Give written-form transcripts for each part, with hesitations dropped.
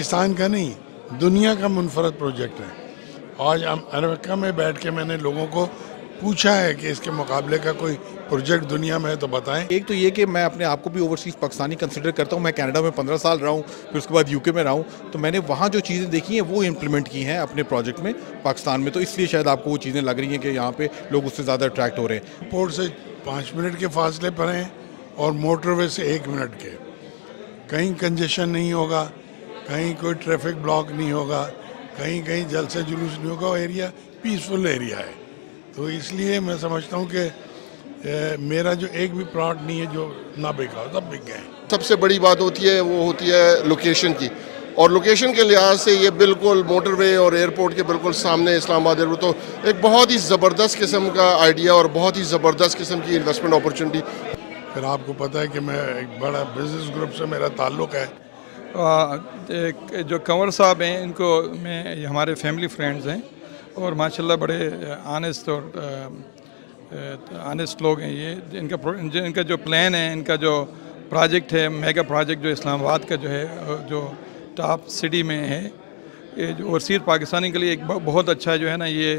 पाकिस्तान का नहीं, दुनिया का मुनफरद प्रोजेक्ट है। आज अमेरिका में बैठ के मैंने लोगों को पूछा है कि इसके मुकाबले का कोई प्रोजेक्ट दुनिया में है तो बताएं। एक तो ये कि मैं अपने आप को भी ओवरसीज़ पाकिस्तानी कंसिडर करता हूँ। मैं कनाडा में 15 साल रहा हूँ, फिर उसके बाद यूके में रहा हूँ, तो मैंने वहाँ जो चीज़ें देखी हैं वो इम्प्लीमेंट की हैं अपने प्रोजेक्ट में पाकिस्तान में, तो इसलिए शायद आपको वो चीज़ें लग रही हैं कि यहाँ पे लोग उससे ज़्यादा अट्रैक्ट हो रहे हैं। एयरपोर्ट से 5 मिनट के फासले पर हैं और मोटरवे से 1 मिनट के। कहीं कंजेशन नहीं होगा, कहीं कोई ट्रैफिक ब्लॉक नहीं होगा, कहीं कहीं जलसे जुलूस नहीं होगा। एरिया पीसफुल एरिया है, तो इसलिए मैं समझता हूँ कि मेरा जो एक भी प्लॉट नहीं है जो ना बिका, सब बिक गए। सबसे बड़ी बात होती है वो होती है लोकेशन की, और लोकेशन के लिहाज से ये बिल्कुल मोटरवे और एयरपोर्ट के बिल्कुल सामने इस्लामाबाद एयरपोर्ट, तो एक बहुत ही ज़बरदस्त किस्म का आइडिया और बहुत ही ज़बरदस्त किस्म की इन्वेस्टमेंट अपॉर्चुनिटी। फिर आपको पता है कि मैं एक बड़ा बिजनेस ग्रुप से मेरा ताल्लुक़ है। जो कंवर साहब हैं इनको मैं हमारे फैमिली फ्रेंड्स हैं और माशाल्लाह बड़े ऑनेस्ट और ऑनेस्ट लोग हैं। ये इनका जो प्लान है, इनका जो प्रोजेक्ट है, मेगा प्रोजेक्ट जो इस्लामाबाद का जो है, जो टॉप सिटी में है, ये जो ओवरसीज़ पाकिस्तानी के लिए एक बहुत अच्छा जो है ना ये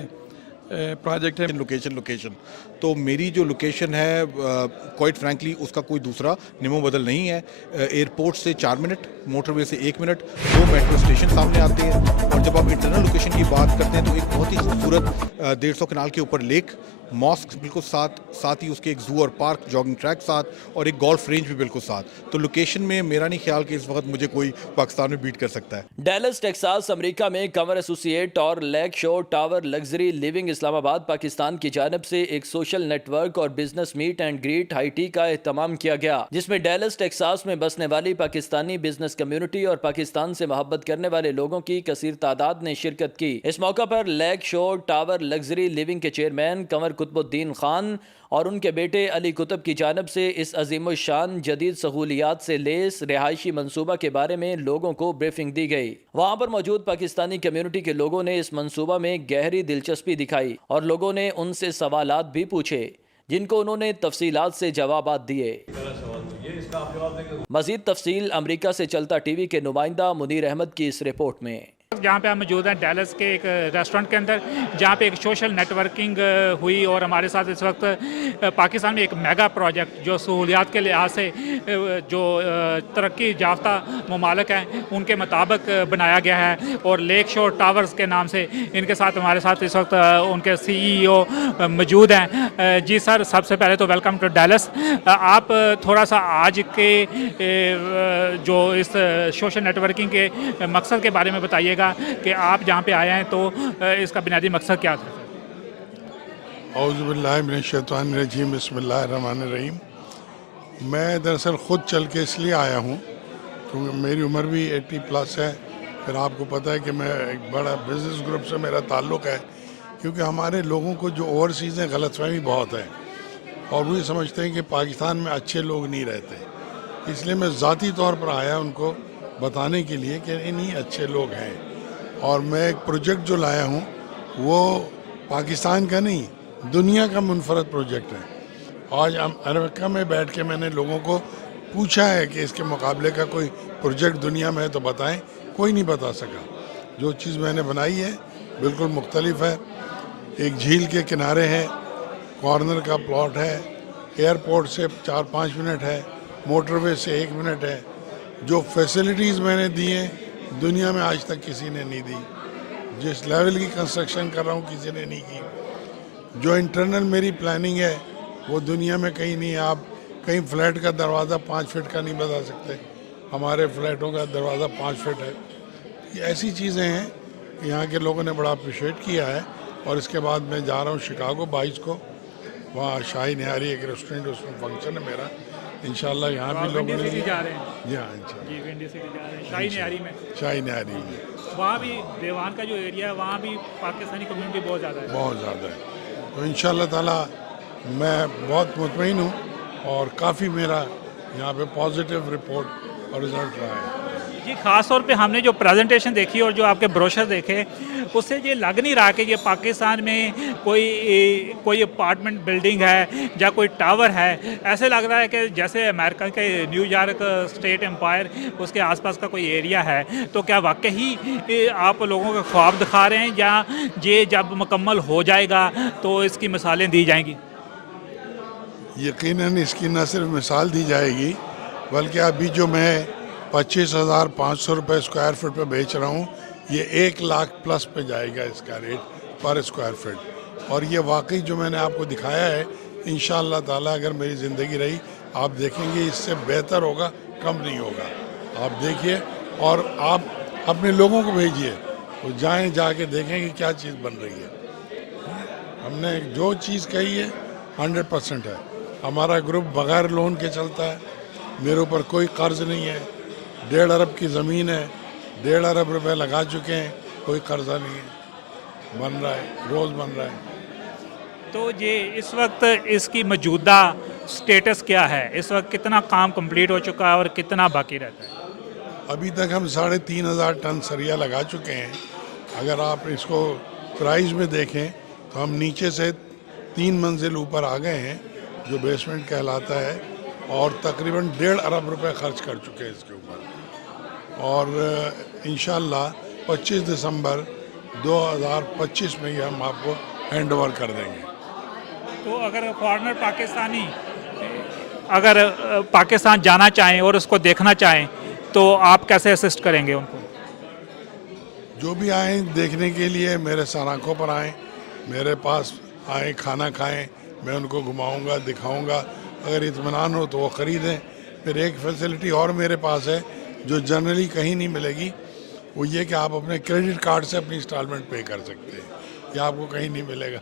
प्रोजेक्ट है। लोकेशन तो मेरी जो लोकेशन है क्वाइट फ्रैंकली उसका कोई दूसरा निमो बदल नहीं है। एयरपोर्ट से 4 मिनट, मोटरवे से 1 मिनट, 2 मेट्रो स्टेशन सामने आते हैं। और जब आप इंटरनल लोकेशन की बात करते हैं तो एक बहुत ही खूबसूरत 150 कनाल के ऊपर लेक, मॉस्क बिल्कुल साथ ही उसके एक जू और पार्क, जॉगिंग ट्रैक साथ और एक गोल्फ रेंज भी बिल्कुल साथ। तो लोकेशन में मेरा नहीं ख्याल कि इस वक्त मुझे कोई पाकिस्तान में बीट कर सकता है। डैलस टेक्सास अमेरिका में कंवर एसोसिएट और lake shore tower luxury living Islamabad Pakistan की जानिब से एक सोशल नेटवर्क और business meet and greet high tea का एहतमाम किया गया, जिसमें डैलस टेक्सास में बसने वाली पाकिस्तानी बिजनेस कम्युनिटी और पाकिस्तान से मोहब्बत करने वाले लोगों की कसीर तादाद ने शिरकत की। इस मौका पर lake shore tower luxury living के चेयरमैन कंवर कुतुबुद्दीन खान और उनके बेटे अली कुतुब की जानिब से इस अजीम शान जदीद सहूलियात से लेस रिहायशी मनसूबा के बारे में लोगों को ब्रीफिंग दी गई। वहाँ पर मौजूद पाकिस्तानी कम्युनिटी के लोगों ने इस मनसूबा में गहरी दिलचस्पी दिखाई और लोगों ने उनसे सवालात भी पूछे, जिनको उन्होंने तफसीलात से जवाबात दिए। मजीद तफसील अमरीका से चलता टीवी के नुमाइंदा मुनीर अहमद की इस रिपोर्ट में। जहाँ पे हम मौजूद हैं डैलस के एक रेस्टोरेंट के अंदर, जहाँ पे एक सोशल नेटवर्किंग हुई और हमारे साथ इस वक्त पाकिस्तान में एक मेगा प्रोजेक्ट जो सहूलियात के लिहाज से जो तरक्की याफ्ता ममालिक हैं उनके मुताबिक बनाया गया है, और लेक शोर टावर्स के नाम से इनके साथ हमारे साथ इस वक्त उनके CEO मौजूद हैं। जी सर, सबसे पहले तो वेलकम टू डैलस। आप थोड़ा सा आज के जो इस सोशल नेटवर्किंग के मकसद के बारे में बताइएगा कि आप जहाँ पे आए हैं तो इसका बुनियादी मकसद क्या था? औज़ुबिल्लाहि मिनश्शैतानिर्रजीम, बिस्मिल्लाहिर्रहमानिर्रहीम। मैं दरअसल ख़ुद चल के इसलिए आया हूँ क्योंकि मेरी उम्र भी 80+ है। फिर आपको पता है कि मैं एक बड़ा बिजनेस ग्रुप से मेरा ताल्लुक़ है, क्योंकि हमारे लोगों को जो ओवरसीज़ हैं गलतफहमी बहुत है और वो ये समझते हैं कि पाकिस्तान में अच्छे लोग नहीं रहते। इसलिए मैं ज़ाती तौर पर आया उनको बताने के लिए कि इन्हीं अच्छे लोग हैं। और मैं एक प्रोजेक्ट जो लाया हूँ वो पाकिस्तान का नहीं, दुनिया का मुनफरद प्रोजेक्ट है। आज अमेरिका में बैठ के मैंने लोगों को पूछा है कि इसके मुकाबले का कोई प्रोजेक्ट दुनिया में है तो बताएं, कोई नहीं बता सका। जो चीज़ मैंने बनाई है बिल्कुल मुख्तलिफ है। एक झील के किनारे है, कॉर्नर का प्लॉट है, एयरपोर्ट से 4-5 मिनट है, मोटरवे से 1 मिनट है। जो फैसिलिटीज़ मैंने दी हैं दुनिया में आज तक किसी ने नहीं दी। जिस लेवल की कंस्ट्रक्शन कर रहा हूँ किसी ने नहीं की। जो इंटरनल मेरी प्लानिंग है वो दुनिया में कहीं नहीं है। आप कहीं फ्लैट का दरवाज़ा 5 फीट का नहीं बता सकते, हमारे फ्लैटों का दरवाज़ा 5 फीट है। ये ऐसी चीज़ें हैं कि यहाँ के लोगों ने बड़ा अप्रिशिएट किया है। और इसके बाद मैं जा रहा हूँ शिकागो 22 को, वहाँ शाही निहारी एक रेस्टोरेंट, उसमें फंक्शन है मेरा। इंशाल्लाह यहाँ भी लोग मिलेंगे। जा रहे हैं जी हाँ, इंशाल्लाह जी, विंडी सिटी जा रहे हैं, शाही निहारी में। शाही निहारी में वहाँ भी देवान का जो एरिया है वहाँ भी पाकिस्तानी कम्युनिटी बहुत ज़्यादा है। बहुत ज़्यादा है। तो इंशाल्लाह ताला मैं बहुत मुतमईन हूँ और काफ़ी मेरा यहाँ पे पॉजिटिव रिपोर्ट और रिज़ल्ट रहा है। जी, ख़ास तौर पे हमने जो प्रेजेंटेशन देखी और जो आपके ब्रोशर देखे, उससे ये लग नहीं रहा कि ये पाकिस्तान में कोई अपार्टमेंट बिल्डिंग है या कोई टावर है। ऐसे लग रहा है कि जैसे अमेरिका के न्यूयॉर्क स्टेट एम्पायर उसके आसपास का कोई एरिया है। तो क्या वाकई आप लोगों को ख्वाब दिखा रहे हैं या ये जब मुकम्मल हो जाएगा तो इसकी मिसालें दी जाएंगी? यकीनन इसकी न सिर्फ मिसाल दी जाएगी, बल्कि अभी जो मैं 25,500 रुपये स्क्वायर फुट पे बेच रहा हूँ, ये 1 लाख प्लस पे जाएगा इसका रेट पर स्क्वायर फुट। और ये वाकई जो मैंने आपको दिखाया है, इंशाअल्लाह ताला अगर मेरी ज़िंदगी रही, आप देखेंगे इससे बेहतर होगा, कम नहीं होगा। आप देखिए और आप अपने लोगों को भेजिए, वो जाएं, जाके देखें कि क्या चीज़ बन रही है। हमने जो चीज़ कही है 100% है। हमारा ग्रुप बगैर लोन के चलता है, मेरे ऊपर कोई कर्ज नहीं है, 1.5 अरब की ज़मीन है, 1.5 अरब रुपए लगा चुके हैं, कोई कर्जा नहीं है, बन रहा है, रोज़ बन रहा है। तो ये इस वक्त इसकी मौजूदा स्टेटस क्या है? इस वक्त कितना काम कंप्लीट हो चुका है और कितना बाकी रहता है? अभी तक हम 3,500 टन सरिया लगा चुके हैं। अगर आप इसको प्राइस में देखें तो हम नीचे से 3 मंजिल ऊपर आ गए हैं, जो बेसमेंट कहलाता है, और तकरीबन 1.5 अरब रुपए खर्च कर चुके हैं इसके ऊपर। और इंशाल्लाह 25 दिसंबर 2025 में ही हम आपको हैंड ओवर कर देंगे। तो अगर फॉरेनर अगर पाकिस्तान जाना चाहें और उसको देखना चाहें तो आप कैसे असिस्ट करेंगे उनको? जो भी आए देखने के लिए मेरे सराखों पर आएँ, मेरे पास आए, खाना खाएं, मैं उनको घुमाऊंगा, दिखाऊंगा। अगर इत्मीनान हो तो वो ख़रीदें। फिर एक फैसिलिटी और मेरे पास है जो जनरली कहीं नहीं मिलेगी, वो ये कि आप अपने क्रेडिट कार्ड से अपनी इंस्टॉलमेंट पे कर सकते हैं, ये आपको कहीं नहीं मिलेगा।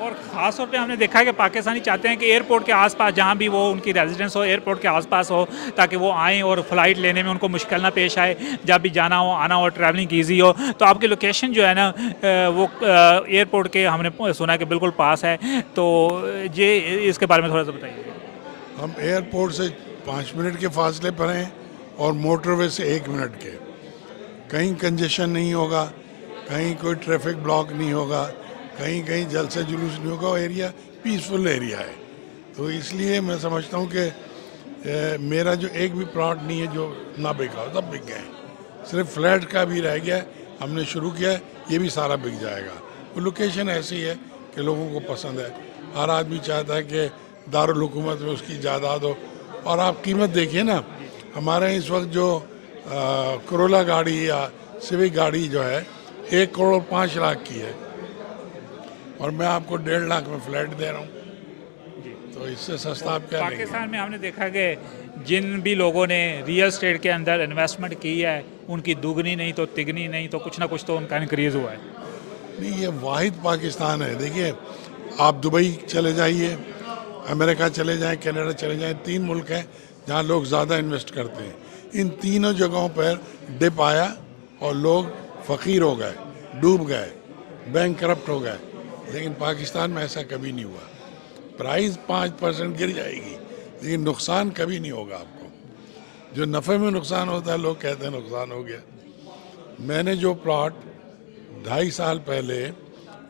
और ख़ास तौर पे हमने देखा है कि पाकिस्तानी चाहते हैं कि एयरपोर्ट के आसपास जहाँ भी वो उनकी रेजिडेंस हो, एयरपोर्ट के आसपास हो, ताकि वो आएँ और फ़्लाइट लेने में उनको मुश्किल ना पेश आए, जब भी जाना हो, आना हो, ट्रैवलिंग ईजी हो। तो आपकी लोकेशन जो है ना वो एयरपोर्ट के हमने सुना है कि बिल्कुल पास है। तो ये इसके बारे में थोड़ा सा बताइए। हम एयरपोर्ट से 5 मिनट के फासले पर हैं और मोटरवे से 1 मिनट के। कहीं कंजेशन नहीं होगा, कहीं कोई ट्रैफिक ब्लॉक नहीं होगा, कहीं कहीं जलसे जुलूस नहीं होगा। एरिया पीसफुल एरिया है। तो इसलिए मैं समझता हूँ कि मेरा जो एक भी प्लॉट नहीं है जो ना बिका हो, सब बिक गए हैं। सिर्फ फ्लैट का भी रह गया, हमने शुरू किया है, ये भी सारा बिक जाएगा। वो लोकेशन ऐसी है कि लोगों को पसंद है। हर आदमी चाहता है कि दारुल हुकूमत में उसकी जायदाद हो। और आप कीमत देखिए ना, हमारे इस वक्त जो करोला गाड़ी या सिविक गाड़ी जो है 1 करोड़ 5 लाख की है, और मैं आपको 1.5 लाख में फ्लैट दे रहा हूँ। तो इससे सस्ता आप क्या लेंगे? पाकिस्तान में हमने देखा कि जिन भी लोगों ने रियल एस्टेट के अंदर इन्वेस्टमेंट की है, उनकी दुगनी नहीं तो तिगनी नहीं तो कुछ ना कुछ तो उनका इंक्रीज़ हुआ है। नहीं, ये वाहिद पाकिस्तान है। देखिए, आप दुबई चले जाइए, अमेरिका चले जाएं, कनाडा चले जाएं, 3 मुल्क हैं जहाँ लोग ज़्यादा इन्वेस्ट करते हैं। इन तीनों जगहों पर डिप आया और लोग फ़कीर हो गए, डूब गए, बैंक करप्ट हो गए। लेकिन पाकिस्तान में ऐसा कभी नहीं हुआ। प्राइस 5% गिर जाएगी, लेकिन नुकसान कभी नहीं होगा आपको। जो नफ़े में नुकसान होता है, लोग कहते हैं नुकसान हो गया। मैंने जो प्लॉट 2.5 साल पहले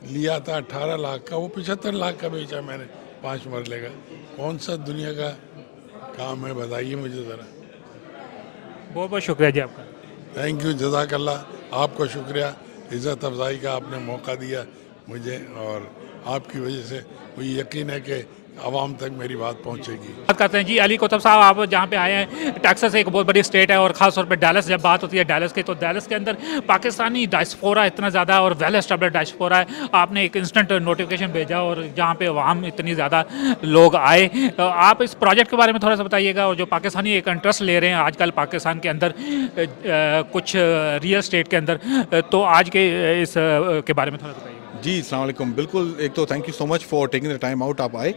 लिया था 18 लाख का, वो 75 लाख का बेचा मैंने 5 मरले का। कौन सा दुनिया का काम है, बताइए मुझे ज़रा। बहुत बहुत शुक्रिया जी आपका। थैंक यू, जज़ाकल्लाह। आपको शुक्रिया, इज़्ज़त अफजाई का आपने मौका दिया मुझे, और आपकी वजह से मुझे यकीन है कि आवाम तक मेरी बात पहुंचेगी। बात करते हैं जी अली कुतुब साहब, आप जहाँ पे आए हैं, टेक्सास एक बहुत बड़ी स्टेट है और ख़ास तौर पे डैलस, जब बात होती है डैलस की, तो डैलस के अंदर पाकिस्तानी डायस्पोरा इतना ज़्यादा और वेल एस्टेब्लिश्ड डायस्पोरा है। आपने एक इंस्टेंट नोटिफिकेशन भेजा और जहाँ पे अवाम इतनी ज़्यादा लोग आए। आप इस प्रोजेक्ट के बारे में थोड़ा सा बताइएगा, और जो पाकिस्तानी एक इंटरेस्ट ले रहे हैं आजकल पाकिस्तान के अंदर कुछ रियल एस्टेट के अंदर, तो आज के इस के बारे में थोड़ा बताइए। जी, अस्सलाम वालेकुम। बिल्कुल, एक तो thank you so much for taking the time out, आप आए।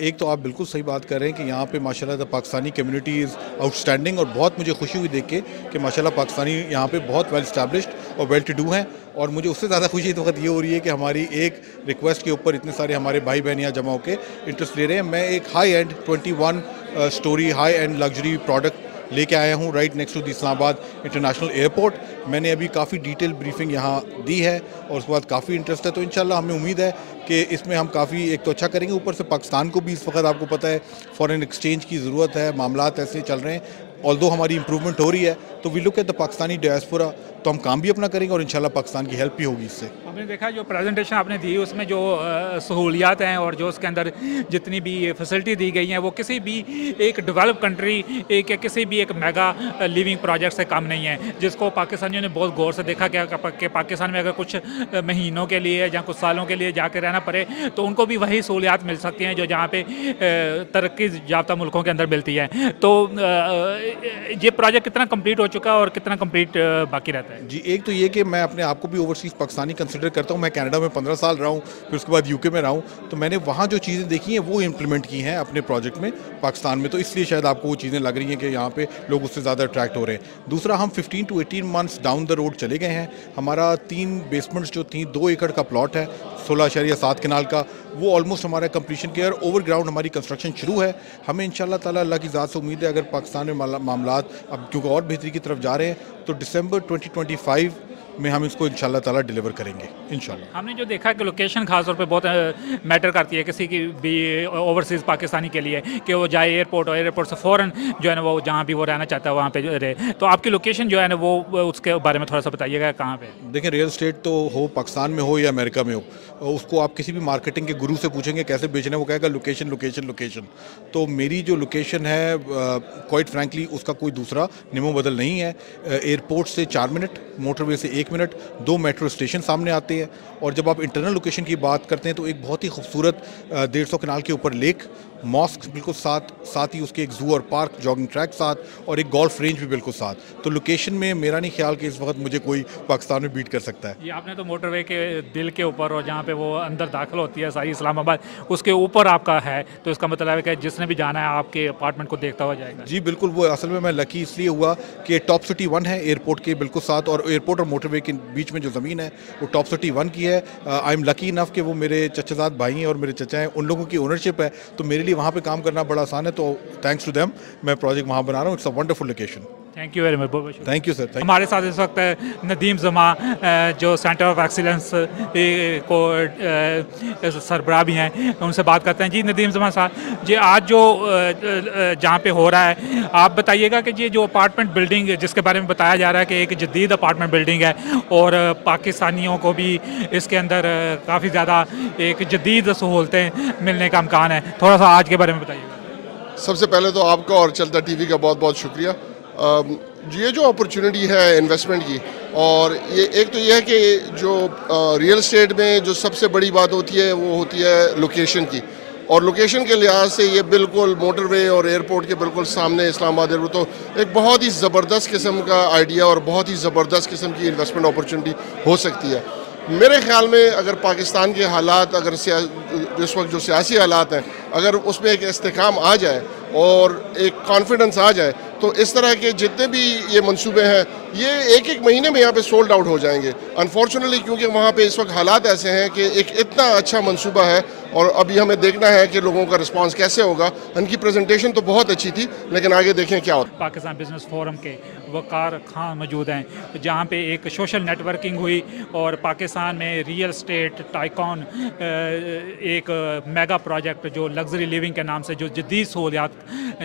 एक तो आप बिल्कुल सही बात कर रहे हैं कि यहाँ पे माशाल्लाह the Pakistani community is outstanding, और बहुत मुझे खुशी हुई देख के कि माशाल्लाह पाकिस्तानी यहाँ पे बहुत वेल स्टैब्लिश्ड और वेल टू डू हैं। और मुझे उससे ज़्यादा खुशी इस वक्त ये हो रही है कि हमारी एक रिक्वेस्ट के ऊपर इतने सारे हमारे भाई बहन यहाँ जमा होकर इंटरेस्ट ले रहे हैं। मैं एक high end 21 story high end luxury product लेके आया हूँ right next to the Islamabad international airport. मैंने अभी काफ़ी डिटेल ब्रीफिंग यहाँ दी है और उसके बाद काफ़ी इंटरेस्ट है, तो इंशाल्लाह हमें उम्मीद है कि इसमें हम काफ़ी एक तो अच्छा करेंगे। ऊपर से पाकिस्तान को भी इस वक्त आपको पता है फॉरेन एक्सचेंज की ज़रूरत है, मामलात ऐसे चल रहे हैं, ऑल्दो हमारी इंप्रूवमेंट हो रही है, तो we look at the Pakistani diaspora, तो हम काम भी अपना करेंगे और इंशाल्लाह पाकिस्तान की हेल्प भी होगी इससे। आपने देखा जो प्रेजेंटेशन आपने दी उसमें जो सहूलियात हैं और जो उसके अंदर जितनी भी फैसिलिटी दी गई हैं वो किसी भी एक डेवलप कंट्री एक किसी भी एक मेगा लिविंग प्रोजेक्ट से कम नहीं है, जिसको पाकिस्तानियों ने बहुत गौर से देखा क्या कि पाकिस्तान में अगर कुछ महीनों के लिए या कुछ सालों के लिए जाकर रहना पड़े तो उनको भी वही सहूलियात मिल सकती हैं जो जहाँ पे तरक्की याफ्ता मुल्कों के अंदर मिलती है। तो ये प्रोजेक्ट कितना कंप्लीट हो चुका है और कितना कंप्लीट बाकी रहता है? जी, एक तो ये कि मैं अपने आप को भी ओवरसीज़ पाकिस्तानी कंसिडर करता हूँ। मैं कनाडा में 15 साल रहा हूँ, फिर उसके बाद यूके में रहा हूँ, तो मैंने वहाँ जो चीज़ें देखी हैं वो इम्प्लीमेंट की हैं अपने प्रोजेक्ट में पाकिस्तान में, तो इसलिए शायद आपको वो चीज़ें लग रही हैं कि यहाँ पे लोग उससे ज़्यादा अट्रैक्ट हो रहे हैं। दूसरा, हम 15 to 18 months down the road चले गए हैं। हमारा 3 बेसमेंट्स जो थी 2 एकड़ का प्लॉट है 16.7 कनाल का, वो ऑलमोस्ट हमारा कंप्लीशन के और ओवर ग्राउंड हमारी कंस्ट्रक्शन शुरू है। हमें इंशाल्लाह ताला अल्लाह की ज़ात से उम्मीद है, अगर पाकिस्तान में मामलात अब क्योंकि और बेहतरी की तरफ जा रहे हैं, तो दिसंबर 2025 में हम इसको इंशाल्लाह ताला डिलीवर करेंगे इंशाल्लाह। हमने जो देखा कि लोकेशन खास तौर पे बहुत मैटर करती है किसी की भी ओवरसीज़ पाकिस्तानी के लिए, कि वो जाए एयरपोर्ट और एयरपोर्ट से फ़ौरन जो है ना वो जहाँ भी वो रहना चाहता है वहाँ पे रहे। तो आपकी लोकेशन जो है ना वो उसके बारे में थोड़ा सा बताइएगा कहाँ पे? देखें, रियल एस्टेट तो हो पाकिस्तान में हो या अमेरिका में हो, उसको आप किसी भी मार्केटिंग के गुरु से पूछेंगे कैसे बेचना है, वो कहेगा लोकेशन लोकेशन लोकेशन। तो मेरी जो लोकेशन है क्वाइट फ्रैंकली उसका कोई दूसरा निमो बदल नहीं है। एयरपोर्ट से 4 मिनट, मोटरवे से 1 मिनट, 2 मेट्रो स्टेशन सामने आते हैं। और जब आप इंटरनल लोकेशन की बात करते हैं तो एक बहुत ही खूबसूरत 150 कनाल के ऊपर लेक, मॉस्क बिल्कुल साथ ही उसके एक जू और पार्क, जॉगिंग ट्रैक साथ और एक गोल्फ रेंज भी बिल्कुल साथ। तो लोकेशन में मेरा नहीं ख्याल कि इस वक्त मुझे कोई पाकिस्तान में बीट कर सकता है। ये आपने तो मोटरवे के दिल के ऊपर और जहाँ पे वो अंदर दाखिल होती है सारी इस्लामाबाद, उसके ऊपर आपका है, तो इसका मतलब है कि जिसने भी जाना है आपके अपार्टमेंट को देखता हुआ जाएगा। जी बिल्कुल, वो असल में मैं लकी इसलिए हुआ कि टॉप सिटी 1 है एयरपोर्ट के बिल्कुल साथ, और एयरपोर्ट और मोटरवे के बीच में जो ज़मीन है वो टॉप सिटी 1 की है। आई एम लकी इनफ कि वो मेरे चचाजाद भाई हैं और मेरे चचा हैं, उन लोगों की ओनरशिप है, तो मेरे लिए वहाँ पे काम करना बड़ा आसान है। तो थैंक्स टू देम मैं प्रोजेक्ट वहाँ बना रहा हूँ। It's a wonderful location. Thank you very much. Thank you sir. हमारे साथ इस वक्त नदीम जमा जो सेंटर ऑफ एक्सीलेंस को सरबराह भी हैं, उनसे बात करते हैं। जी नदीम जमा साहब जी, आज जो जहाँ पे हो रहा है आप बताइएगा कि ये जो अपार्टमेंट बिल्डिंग जिसके बारे में बताया जा रहा है कि एक जदीद अपार्टमेंट बिल्डिंग है और पाकिस्तानियों को भी इसके अंदर काफ़ी ज़्यादा एक जदीद सहूलतें मिलने का इम्कान है, थोड़ा सा आज के बारे में बताइएगा। सबसे पहले तो आपका और चलता टीवी का बहुत बहुत शुक्रिया। ये जो अपॉर्चुनिटी है इन्वेस्टमेंट की, और ये एक तो ये है कि जो रियल एस्टेट में जो सबसे बड़ी बात होती है वो होती है लोकेशन की, और लोकेशन के लिहाज से ये बिल्कुल मोटरवे और एयरपोर्ट के बिल्कुल सामने इस्लामाबाद एयरपोर्ट, तो एक बहुत ही ज़बरदस्त किस्म का आइडिया और बहुत ही ज़बरदस्त किस्म की इन्वेस्टमेंट अपॉर्चुनिटी हो सकती है। मेरे ख्याल में अगर पाकिस्तान के हालात, अगर इस वक्त जो सियासी हालात हैं, अगर उसमें एक इस्तेकाम आ जाए और एक कॉन्फिडेंस आ जाए, तो इस तरह के जितने भी ये मंसूबे हैं ये एक महीने में यहाँ पे सोल्ड आउट हो जाएंगे। अनफॉर्चुनेटली क्योंकि वहाँ पे इस वक्त हालात ऐसे हैं कि एक इतना अच्छा मंसूबा है और अभी हमें देखना है कि लोगों का रिस्पांस कैसे होगा। उनकी प्रेजेंटेशन तो बहुत अच्छी थी, लेकिन आगे देखें क्या होता है। पाकिस्तान बिजनेस फोरम के वकार खान मौजूद हैं, जहाँ पे एक सोशल नेटवर्किंग हुई और पाकिस्तान में रियल स्टेट टाइकॉन एक मेगा प्रोजेक्ट जो लग्जरी लिविंग के नाम से जो जदीद सहूलियात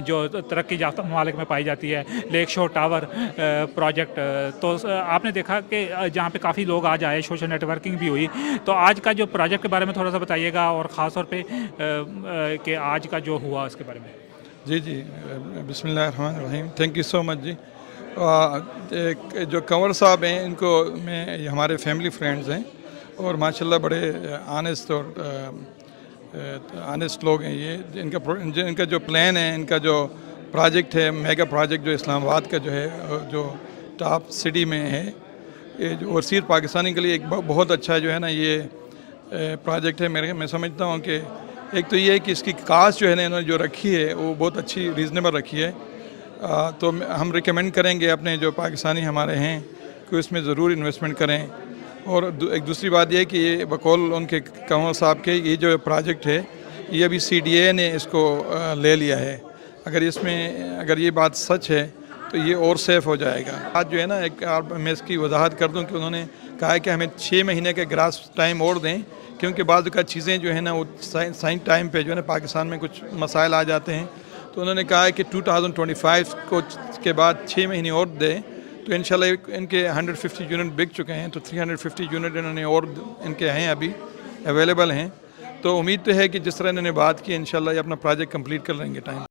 जो तरक्की याफ्ता ममालिक में पाई जाती है, लेक शोर टावर प्रोजेक्ट, तो आपने देखा कि जहाँ पे काफ़ी लोग आज आए, सोशल नेटवर्किंग भी हुई। तो आज का जो प्रोजेक्ट के बारे में थोड़ा सा बताइएगा और ख़ास तौर पे कि आज का जो हुआ उसके बारे में। जी जी, बिस्मिल्लाहिर्रहमानिर्रहीम, थैंक यू सो मच जी। जो कंवर साहब हैं इनको मैं हमारे फैमिली फ्रेंड्स हैं और माशाल्लाह बड़े ऑनेस्ट और ऑनेस्ट लोग हैं ये। इनका जो प्लान है, इनका जो प्रोजेक्ट है, मेगा प्रोजेक्ट जो इस्लामाबाद का जो है, जो टॉप सिटी में है, ये जो ओवरसीज़ पाकिस्तानी के लिए एक बहुत अच्छा जो है ना ये प्रोजेक्ट है। मैं समझता हूँ कि एक तो ये है कि इसकी कास्ट जो है ना इन्होंने जो रखी है वो बहुत अच्छी रीज़नेबल रखी है। तो हम रिकमेंड करेंगे अपने जो पाकिस्तानी हमारे हैं कि इसमें ज़रूर इन्वेस्टमेंट करें। और एक दूसरी बात यह है कि ये बकौल उनके कंवर साहब के ये जो प्रोजेक्ट है ये अभी CDA ने इसको ले लिया है। अगर ये बात सच है तो ये और सेफ़ हो जाएगा। आज जो है ना एक मैं इसकी वजाहत कर दूं कि उन्होंने कहा है कि हमें 6 महीने का ग्रास टाइम और दें, क्योंकि बाद का चीज़ें जो है ना वो साइन टाइम पे जो है ना पाकिस्तान में कुछ मसाइल आ जाते हैं। तो उन्होंने कहा है कि 2025 के बाद 6 महीने और दें, तो इंशाल्लाह इनके 150 यूनिट बिक चुके हैं, तो 350 यूनिट इन्होंने और इनके हैं अभी अवेलेबल हैं। तो उम्मीद तो है कि जिस तरह इन्होंने बात की इंशाल्लाह ये अपना प्रोजेक्ट कंप्लीट कर लेंगे टाइम।